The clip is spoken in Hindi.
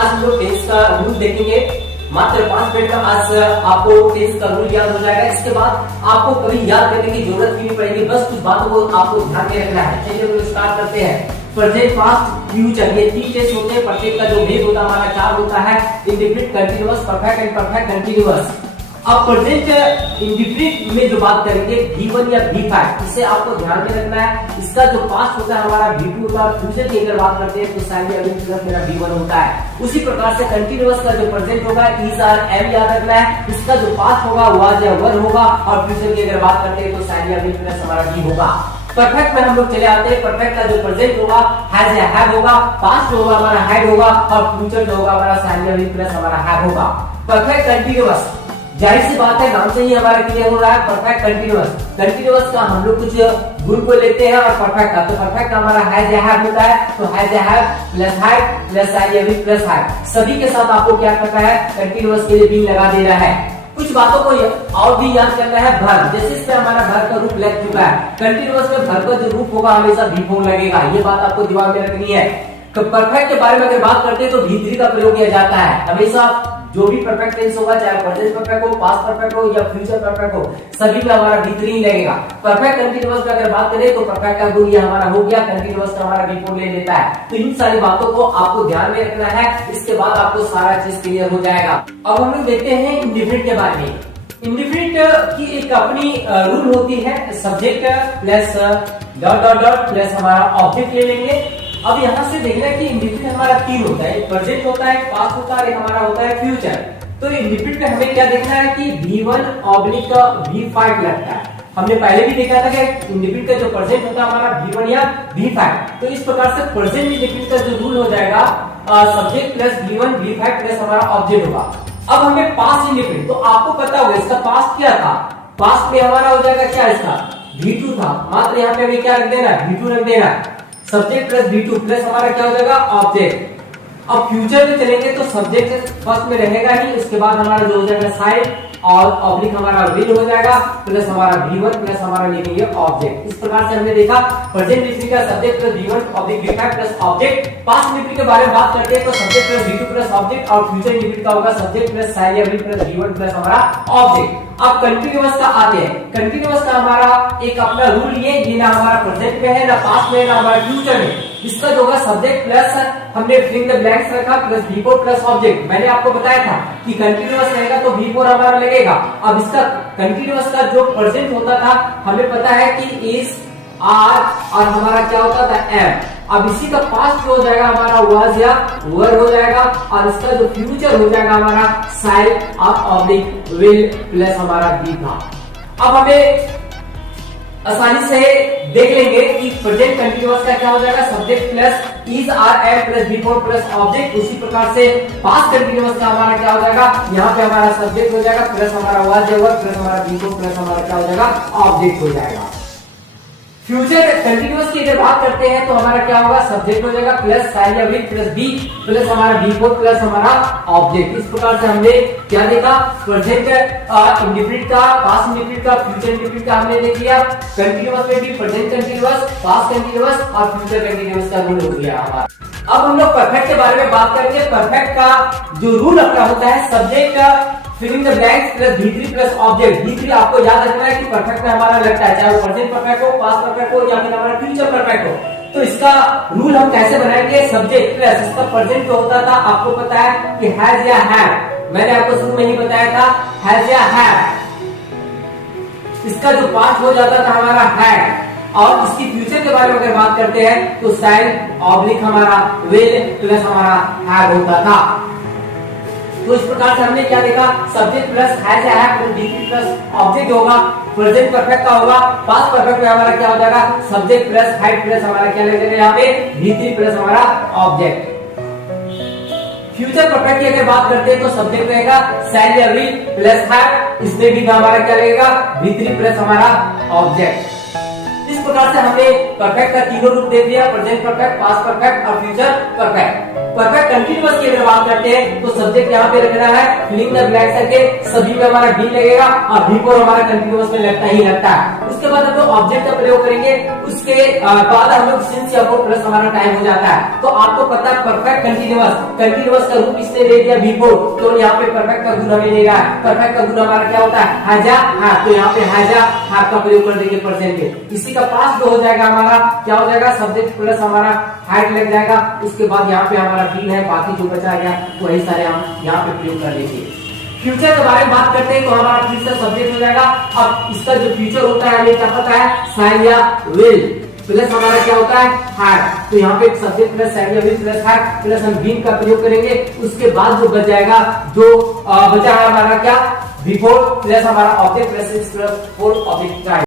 आज हम लोग टेंस का रूल देखेंगे। मात्र 5 मिनट में आज आपको टेंस का रूल याद हो जाएगा। इसके बाद आपको कभी याद करने की जरूरत भी नहीं पड़ेगी, बस कुछ बातों को आपको ध्यान में रखना है। चलिए हम लोग स्टार्ट करते हैं। प्रेजेंट, पास्ट, फ्यूचर, ये 3 टेंस होते हैं। प्रत्येक का जो भेद होता है हमारा 4 होता है, indefinite, continuous, perfect and perfect continuous. अब प्रेजेंट इंडेफिनिट में जो बात करेंगे V1 या V5, इसे आपको ध्यान में रखना है। इसका जो पास्ट होता है हमारा V2 होता है, फ्यूचर की अगर बात करते हैं तो साइन या मेरा V1 होता है। उसी प्रकार से कंटीन्यूअस का जो प्रेजेंट होगा इज आर एम याद रखना है। इसका जो पास्ट होगा वाज या वर होगा, और फ्यूचर की अगर बात करते हैं तो साइन या प्लस हमारा V होगा। परफेक्ट में हम लोग चले आते हैं। परफेक्ट का जो प्रेजेंट होगा हैज या हैव होगा, पास्ट जो होगा हमारा हैड होगा, और फ्यूचर जो होगा हमारा साइन या प्लस हमारा हैव होगा। परफेक्ट कंटीन्यूअस, जाहिर सी बात है नाम से ही हमारा क्लियर हो रहा है। परफेक्ट कंटीन्यूअस, कंटीन्यूअस का हम लोग कुछ गुण को लेते हैं और परफेक्ट का, तो परफेक्ट का हमारा हैज या हैव होता है, तो हैज या have plus had plus sign या प्लस हैड। सभी के साथ आपको क्या करना है, कंटीन्यूअस के लिए भी लगा देना है। कुछ बातों को और भी याद करना है। भर, जैसे इस पे हमारा भर का रूप लग चुका है, कंटीन्यूअस में भर का जो रूप होगा हमेशा V4 लगेगा। ये बात आपको दिमाग में रखनी है। परफेक्ट के बारे में अगर बात करते हैं तो V3 का प्रयोग किया जाता है हमेशा। जो भी परफेक्ट टेंस होगा, चाहे प्रेजेंट परफेक्ट हो, पास्ट परफेक्ट हो या फ्यूचर परफेक्ट हो, सभी में हमारा V3 ही लगेगा। परफेक्ट कंटीन्यूअस में अगर बात करें तो परफेक्ट का गुण ये हमारा हो गया, कंटीन्यूअस का हमारा V4 ले लेता है। तो इन सारी बातों को आपको ध्यान में रखना है, इसके बाद आपको सारा चीज क्लियर हो जाएगा। अब हम लोग देखते हैं इंडेफिनिट के बारे में। इंडेफिनिट की एक अपनी रूल होती है, subject plus dot dot dot plus हमारा ऑब्जेक्ट ले लेंगे। अब यहाँ से देखना कि इंडेफिनिट हमारा 3 होता है, प्रेजेंट होता है, पास्ट होता है, हमारा होता है फ्यूचर। तो इंडेफिनिट में हमें क्या देखना है कि V1 ऑब्लिक V5 लगता है। हमने पहले भी देखा था कि इंडेफिनिट का जो प्रेजेंट होता है हमारा V1 या V5। तो इस प्रकार से प्रेजेंट इंडेफिनिट का जो रूल हो जाएगा subject plus V1 V5 plus हमारा ऑब्जेक्ट होगा। अब हमें पास्ट इंडेफिनिट, तो आपको पता होगा इसका पास्ट क्या था। पास्ट में हमारा हो जाएगा क्या, इसका V2 था, मात्र यहाँ पे हमें क्या रख देना, V2 रख देना। सब्जेक्ट प्लस V2 प्लस हमारा क्या हो जाएगा, ऑब्जेक्ट। अब फ्यूचर में चलेंगे तो सब्जेक्ट फर्स्ट में रहेगा ही, उसके बाद हमारा जो हो जाएगा साइन और ऑब्लिक हमारा विल हो जाएगा, प्लस हमारा V1 प्लस हमारा लिखेंगे ऑब्जेक्ट। इस प्रकार से हमने देखा प्रेजेंट इंडेफिनिट का subject plus V1 oblique V5 plus object. Past indefinite के बारे में बात करते हैं तो subject plus V2 plus object, और फ्यूचर इंडेफिनिट का होगा सब्जेक्ट प्लस साइन या विल प्लस V1 प्लस हमारा ऑब्जेक्ट। अब कंटीन्यूअस का आते हैं। कंटीन्यूअस का हमारा एक अपना रूल ये ना हमारा प्रेजेंट में है, ना पास्ट में, ना हमारा फ्यूचर में। इसका जो होगा सब्जेक्ट प्लस हमने फिल द ब्लैंक्स रखा प्लस V4 प्लस ऑब्जेक्ट। मैंने आपको बताया था कि कंटीन्यूअस रहेगा तो V4 हमारा लगेगा। अब इसका कंटीन्यूअस का जो प्रेजेंट होता था हमें पता है कि इज, आर, और हमारा क्या होता था एम। अब इसी का पास्ट जो हो जाएगा हमारा वाज या वर हो जाएगा, और इसका जो फ्यूचर हो जाएगा हमारा साइन और ऑब्लिक विल प्लस हमारा बी था। अब हमें आसानी से देख लेंगे कि प्रेजेंट कंटीन्यूअस का क्या हो जाएगा, subject plus is, are, am plus V4 plus object. उसी प्रकार से पास्ट कंटीन्यूअस का हमारा क्या हो जाएगा, यहाँ पे हमारा सब्जेक्ट हो जाएगा प्लस हमारा वाज या वर प्लस हमारा V4 प्लस हमारा क्या हो जाएगा, ऑब्जेक्ट हो जाएगा। फ्यूचर कंटीन्यूअस की अगर बात करते हैं तो हमारा क्या होगा, सब्जेक्ट हो जाएगा प्लस साइन या विल प्लस बी प्लस हमारा V4 प्लस हमारा ऑब्जेक्ट। इस प्रकार से हमने क्या देखा, प्रेजेंट इंडेफिनिट का, पास्ट इंडेफिनिट का, फ्यूचर इंडेफिनिट का हमने देख लिया। कंटीन्यूअस में भी प्रेजेंट कंटीन्यूअस, पास्ट कंटीन्यूअस और फ्यूचर कंटीन्यूअस का रूल हो गया हमारा। अब हम लोग परफेक्ट के बारे में बात करेंगे। परफेक्ट का जो रूल अपना होता है, subject filling the blanks plus V3 plus object. V3 आपको याद रखना है कि परफेक्ट में हमारा लगता है, चाहे वो प्रेजेंट परफेक्ट हो, पास्ट परफेक्ट हो या फिर हमारा फ्यूचर परफेक्ट हो। तो इसका रूल हम कैसे बनाएंगे, सब्जेक्ट प्लस इसका प्रेजेंट जो होता था आपको पता है कि हैज या हैव। मैंने आपको शुरू में ही बताया था हैज या हैव। इसका जो पास्ट हो जाता था हमारा हैड, और इसकी फ्यूचर के बारे में अगर बात करते हैं तो साइन ऑब्लिक हमारा विल प्लस हमारा हैव होता था। तो इस प्रकार से हमने क्या देखा, सब्जेक्ट प्लस हैज या have plus V3 plus object होगा, प्रेजेंट परफेक्ट का होगा। पास्ट परफेक्ट में हमारा क्या हो जाएगा, सब्जेक्ट प्लस हैड प्लस हमारा क्या लगेगा यहाँ पे V3 प्लस हमारा ऑब्जेक्ट। फ्यूचर परफेक्ट की अगर बात करते हैं तो सब्जेक्ट रहेगा साइन या विल प्लस हैव, इसमें भी हमारा क्या लगेगा V3 प्लस हमारा ऑब्जेक्ट। इस प्रकार से हमने परफेक्ट का तीनों रूप देख लिया, प्रेजेंट परफेक्ट, पास्ट परफेक्ट और फ्यूचर परफेक्ट। परफेक्ट कंटिन्यूअस की अगर बात करते हैं तो सब्जेक्ट यहाँ पे रखना है फिलिंग द ब्लैंक्स करके, सभी में हमारा बी लगेगा और बी फोर हमारा कंटिन्यूअस में लगता ही लगता है। उसके बाद हम लोग ऑब्जेक्ट का प्रयोग करेंगे, उसके बाद हम लोग सिंस या फोर प्लस हमारा टाइम हो जाता है। तो आपको पता है परफेक्ट कंटिन्यूअस का रूप इसने दे दिया बी फोर, तो यहाँ पे परफेक्ट का गुण हमें लेगा है। परफेक्ट का गुण हमारा क्या होता है, हैजा, हाँ, तो यहाँ पे हैजा हाथ का प्रयोग कर देंगे परसेंट पे। इसी का पास हो जाएगा हमारा, क्या हो जाएगा, सब्जेक्ट प्लस हमारा हैड लग जाएगा। उसके बाद यहाँ पे हमारा बीन है, बाकी जो बचा गया तो वही सारे हम यहाँ पे प्रयोग कर लेंगे। फ्यूचर के बारे में बात करते हैं तो हमारा फ्यूचर सब्जेक्ट हो जाएगा। अब इसका जो फ्यूचर होता है हमें क्या पता है, शायद या विल प्लस हमारा क्या होता है, हैड। तो यहाँ पे सब्जेक्ट प्लस शायद या विल प्लस हैड प्लस हम बीन का प्रयोग करेंगे। उसके बाद जो बच जाएगा, जो बचा है हमारा क्या, बिफोर प्लस हमारा ऑब्जेक्ट प्लस फोर ऑब्जेक्ट का